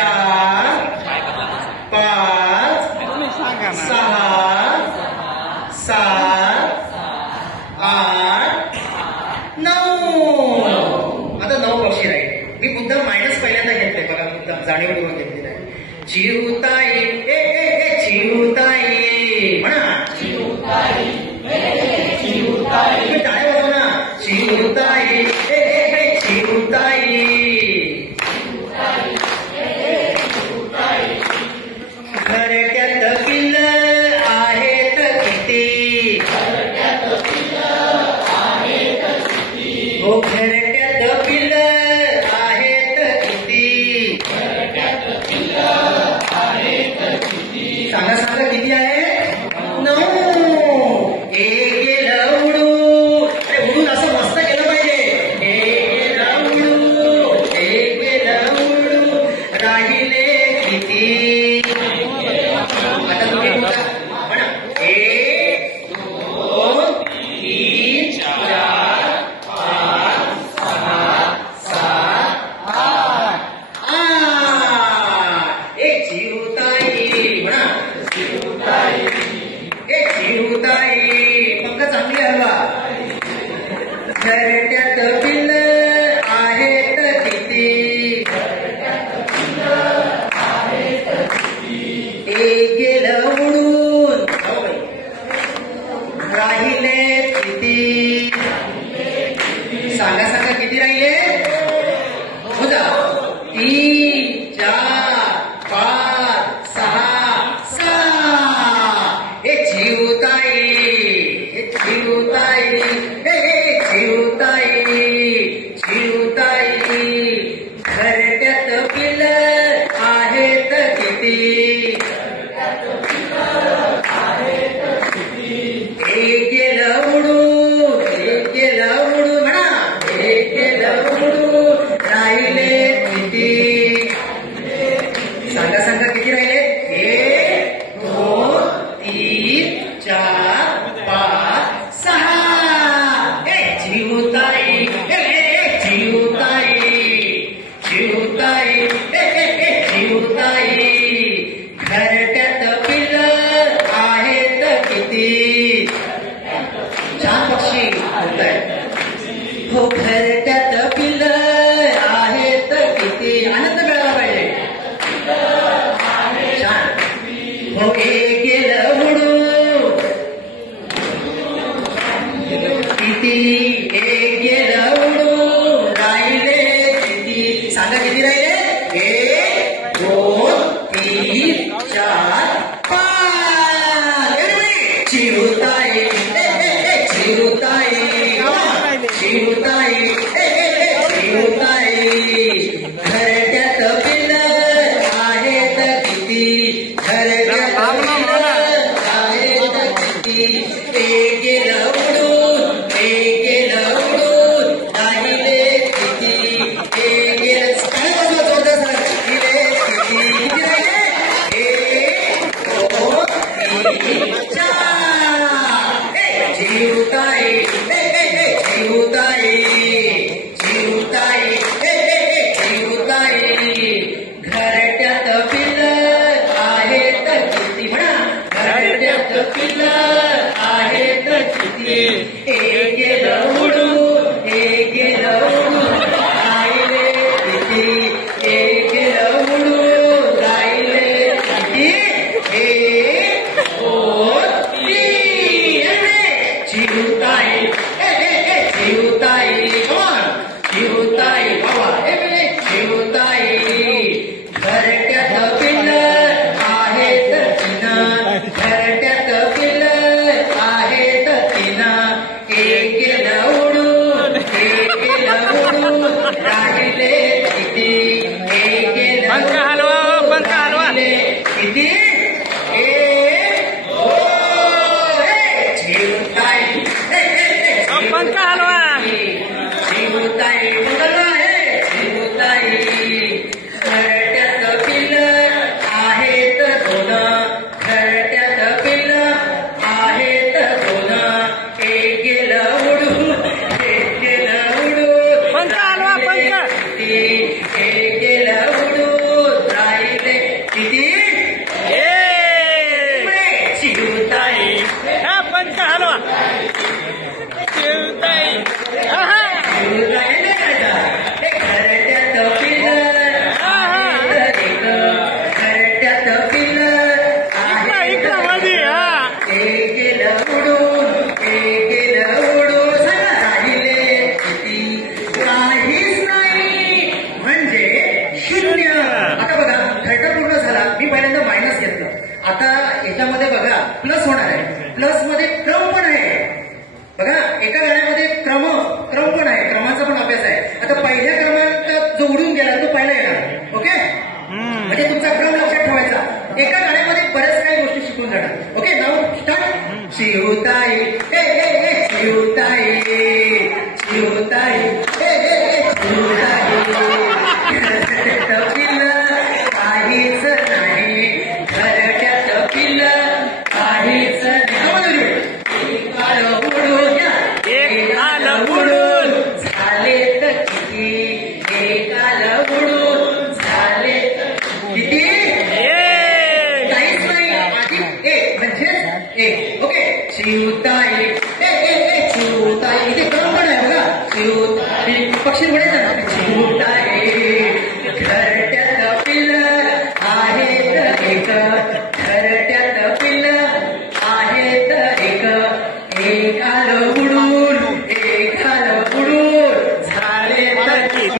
4 5 6 7 8 9. आता 9 पक्षी राहिले. मी मुद्दाम मायनस पहिल्यांदा घेतले बघा, मुद्दाम जाणीव करून घेतली नाही. चिरुताई ए ए ए चिरुताई म्हणा. चिरुताई टाळ्या वाजवा ना. चिरुताई ए ए ए चिरुताई. घरट्यात पिल्ल आहेत किती. हो घरट्यात पिल्ल आहेत किती. सांगा सांगा किती आहे. 9. एक गेलं उडून. अरे उडून असं मस्त केलं पाहिजे. एक गेलं उडून, एक गेलं उडून, राहिले किती. आता तुम्ही म्हणा 1 2 3 4 5 6 7 8 8. एक चिरुताई म्हणा. चिरुताई ए चिरुताई. पंख चांगली हलवा. घरट्यात पिल्ल आहेत किती. एक गेलं उडून, राहिले किती. सांगा सांगा किती राहिले. होता 3 4 5 6 7. एक चिरुताई, एक चिरुताई, एक चिरुताई, चिरुताई. घरट्यात पिल्ल आहेत किती. एक गेलं उडून, एक गेलं उडून म्हणा. एक गेलं उडून, राहिले किती. सांगा सांगा किती राहिले. 1 2 3 4 5 6. एक चिरुताई एक चिरुताई, चिरुताई एक चिरुताई. घरट्यात पिल्ल आहेत किती. छान पक्षी बोलताय. हो घरट्यात पिल्ल आहेत किती. आनंद मिळाला पाहिजे. छान. हो एक गेलं उडून किती. एक गेलं उडून, राहिले किती. सांगा किती राहिले. 1 2 3 4 5. चिरुताई चिरुताई चिरुताई चिरुताई. घरट्यात पिल्ल आहेत किती. घरट्यात पिल्ल आहेत किती. एक गेलं उडून, एक गेलं उडून, राहिले किती. एक गेलं किती. आता बघा घटक पूर्ण झाला, मी पहिल्यांदा मायनस घेतलं, आता याच्यामध्ये बघा प्लस होणार आहे, प्लस मध्ये क्रम पण आहे बघा, एका गाण्यामध्ये क्रम पण आहे, क्रमाचा पण अभ्यास आहे. आता पहिल्या क्रमांकात जो उडून गेला तो पहिला येणार, ओके, म्हणजे तुमचा क्रम लक्षात ठेवायचा. एका गाण्यामध्ये बऱ्याच काही गोष्टी शिकून जाणार. ओके, नाव स्टार्ट. शिवताई हे हे शिवताई, शिवताई हे हे शिवताई, काहीच नाही घरट्यात पिल्ल, काहीच नाही. काळ उडू द्या, काल उडून झाले तर किती, काल उडून